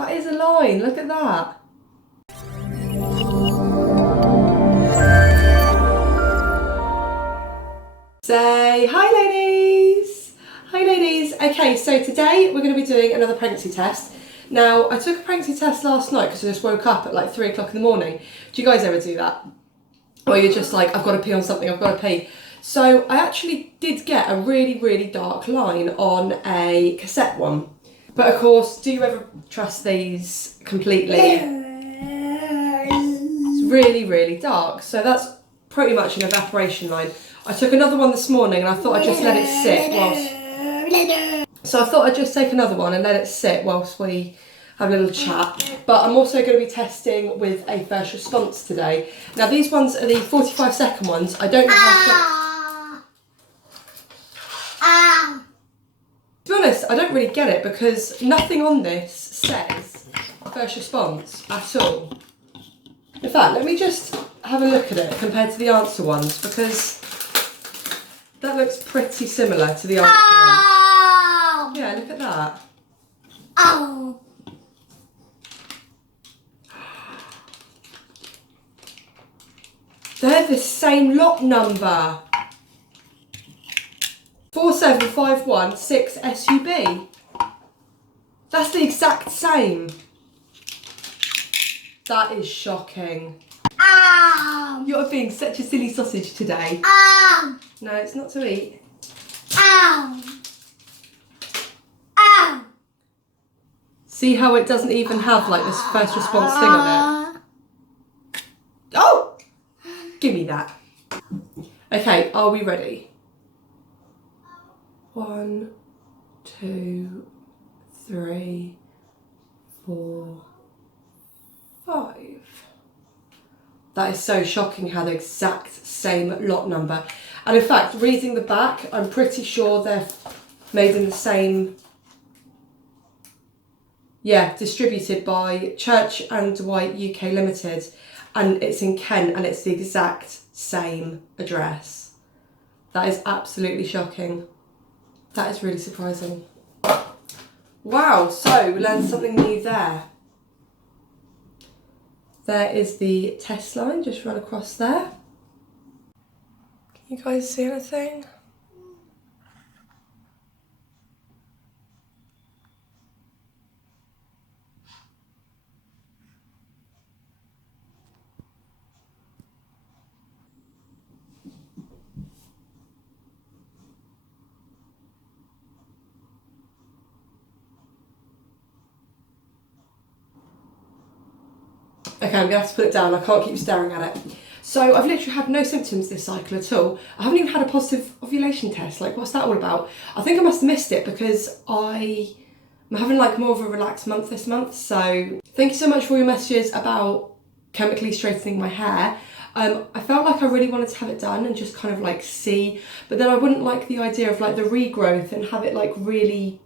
That is a line, look at that. Say hi ladies! Hi ladies! Okay, so today we're going to be doing another pregnancy test. Now, I took a pregnancy test last night because I just woke up at like 3 o'clock in the morning. Do you guys ever do that? Or you're just like, I've got to pee on something, I've got to pee. So I actually did get a really, really dark line on a cassette one. But of course, do you ever trust these completely? It's really, really dark. So that's pretty much an evaporation line. I took another one this morning and I thought I'd just let it sit whilst... So I thought I'd just take another one and let it sit whilst we have a little chat. But I'm also going to be testing with a first response today. Now these ones are the 45-second ones. I don't know how to... To be honest, I don't really get it because nothing on this says first response at all. In fact, let me just have a look at it compared to the answer ones because that looks pretty similar to the answer ones. Yeah, look at that. Oh. They're the same lot number. 47516SUB. That's the exact same. That is shocking. Ow. You're being such a silly sausage today. Ow. No, it's not to eat. Ow. Ow. See how it doesn't even have like this first response thing on it? Oh! Give me that. Okay, are we ready? 1, 2, 3, 4, 5. That is so shocking how the exact same lot number. And in fact, reading the back, I'm pretty sure they're made in the same... Yeah, distributed by Church and Dwight UK Limited. And it's in Kent and it's the exact same address. That is absolutely shocking. That is really surprising. Wow, so we learned something new there. There is the test line, just run across there. Can you guys see anything? Okay, I'm going to have to put it down. I can't keep staring at it. So I've literally had no symptoms this cycle at all. I haven't even had a positive ovulation test. Like, what's that all about? I think I must have missed it because I'm having like more of a relaxed month this month. So thank you so much for all your messages about chemically straightening my hair. I felt like I really wanted to have it done and just kind of like see, but then I wouldn't like the idea of like the regrowth and have it like really,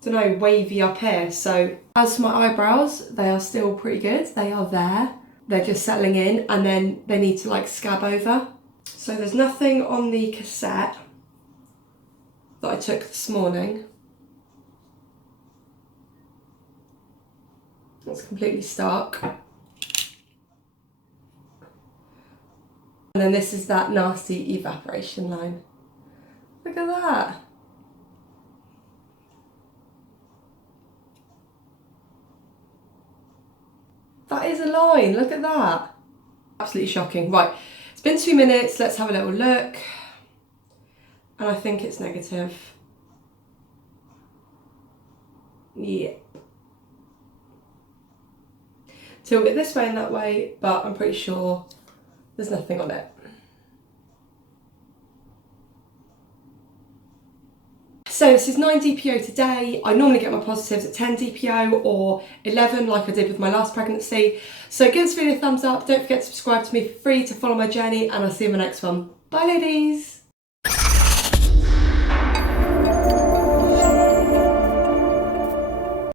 I don't know, wavy up here. So as for my eyebrows, they are still pretty good. They are there. They're just settling in and then they need to like scab over. So there's nothing on the cassette that I took this morning. It's completely stark. And then this is that nasty evaporation line. Look at that. That is a line, look at that. Absolutely shocking. Right, it's been 2 minutes, let's have a little look. And I think it's negative. Yeah. Tilt it this way and that way, but I'm pretty sure there's nothing on it. So this is 9 DPO today. I normally get my positives at 10 DPO or 11 like I did with my last pregnancy. So give this video a thumbs up. Don't forget to subscribe to me for free to follow my journey and I'll see you in the next one. Bye ladies.